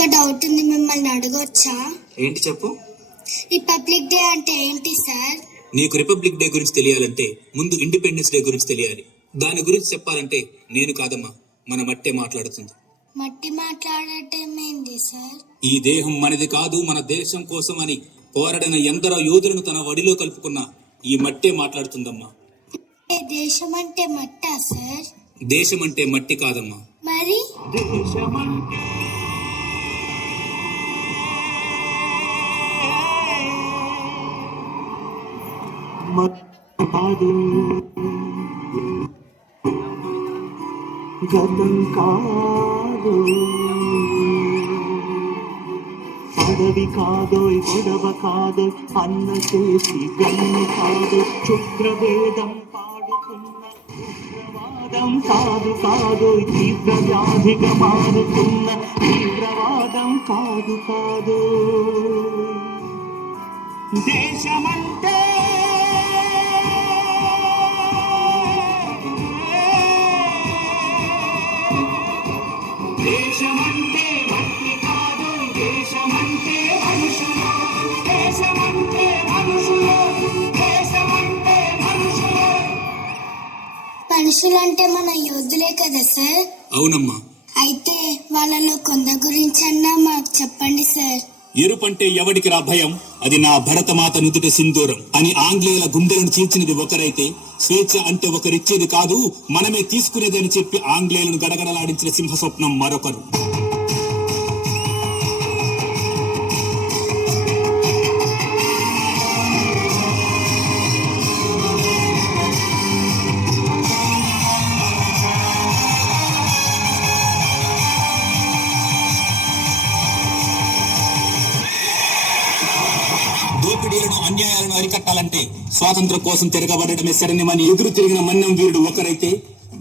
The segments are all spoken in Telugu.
ఒక డౌట్ ఉంది, మిమ్మల్ని అడగొచ్చా? ఏంటి చెప్పు. రిపబ్లిక్ డే అంటే ఏంటి సార్? నీకు రిపబ్లిక్ డే గురించి తెలియాలంటే ముందు ఇండిపెండెన్స్ డే గురించి తెలియాలి. దాని గురించి చెప్పాలంటే నేను కాదమ్మా, మన మట్టే మాట్లాడుతుంది. మట్టి మాట్లాడటం ఏంటి సార్? ఈ దేహం మనది కాదు, మన దేశం కోసం అని పోరాడిన ఎందరో యోధులను తన వడిలో కలుపుకున్న ఈ మట్టే మాట్లాడుతుందమ్మా. దేశం అంటే మట్టా సార్? దేశం అంటే మట్టి కాదమ్మా. మరి గతం కాదు, అడవి కాదోయ్ గొడవ కాదోయ్ అన్న చేసి గన్ను కాదు, క్షుద్రవేదం పాడుతున్న ఉగ్రవాదం కాదు కాదోయ్, తీవ్ర వ్యాధిగా మారుతున్న తీవ్రవాదం కాదు కాదు. దేశమంటే దేశమంటే మట్టి కాదు, దేశమంటే మనుషులు, దేశమంటే మనుషులు, దేశమంటే మనుషులు. మనుషులంటే మన యోధులే కదా సార్? అవునమ్మా. అయితే వాళ్ళలో కొందరి గురించి అన్నా మాకు చెప్పండి సార్. ఎరుపంటే ఎవడికి రా భయం, అది నా భరతమాత నుదుట సింధూరం అని ఆంగ్లేయుల గుండెలను చీల్చినది ఒకరైతే, స్వేచ్ఛ అంటే ఒకరిచ్చేది కాదు మనమే తీసుకునేది అని చెప్పి ఆంగ్లేయులను గడగడలాడించిన సింహస్వప్నం మరొకరు. దోపిడీలను అన్యాయాలను అరికట్టాలంటే స్వాతంత్రం కోసం తిరగబడటమే శరణ్యమని ఎదురు తిరిగిన మన్యం వీరుడు ఒకరైతే,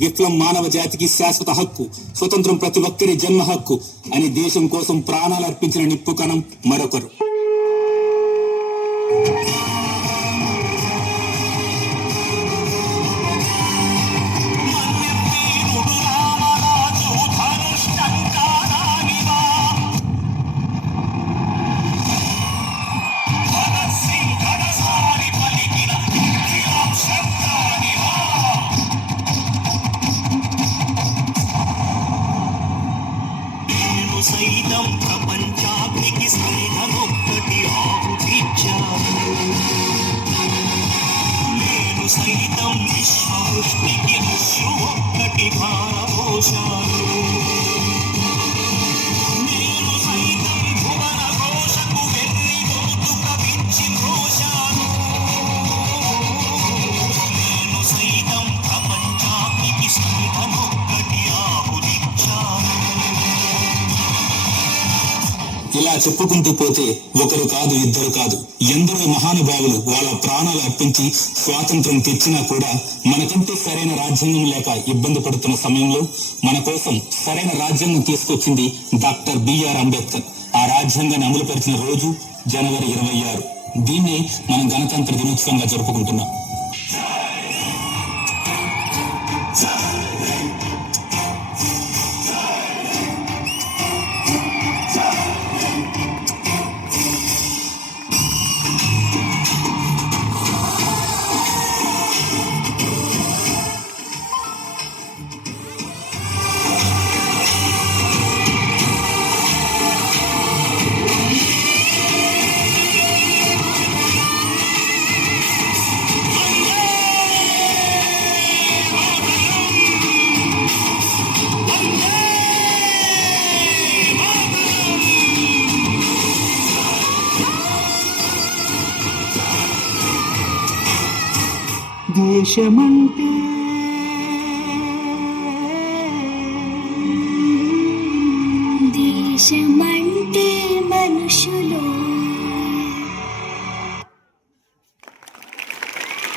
విప్లవం మానవ జాతికి శాశ్వత హక్కు, స్వతంత్రం ప్రతి ఒక్కరి జన్మ హక్కు అని దేశం కోసం ప్రాణాలు అర్పించిన నిప్పు కణం మరొకరు. సైతం ప్రపంచానికి స్నేహనొక్కటి ఆహుతిచ్చాను, నేను సైతం విశ్వవృష్టికి అశ్రు ఒక్కటి భారపోశాను, నేను సైతం భువన ఘోషకు వెర్రి గొంతుక విచ్చి ఘోషాను, నేను సైతం ప్రపంచానికి స్నేహనొక్కటి ఆహుతిచ్చాను. ఇలా చెప్పుకుంటూ పోతే ఒకరు కాదు, ఇద్దరు కాదు, ఎందరో మహానుభావులు వాళ్ళ ప్రాణాలు అర్పించి స్వాతంత్రం తెచ్చినా కూడా మనకంటే సరైన రాజ్యాంగం లేక ఇబ్బంది పడుతున్న సమయంలో మన కోసం సరైన రాజ్యాంగం తీసుకొచ్చింది డాక్టర్ బిఆర్ అంబేద్కర్. ఆ రాజ్యాంగాన్ని అమలుపరిచిన రోజు జనవరి 26. దీన్నే మనం గణతంత్ర దినోత్సవంగా జరుపుకుంటున్నాం. దేశమంటే దేశం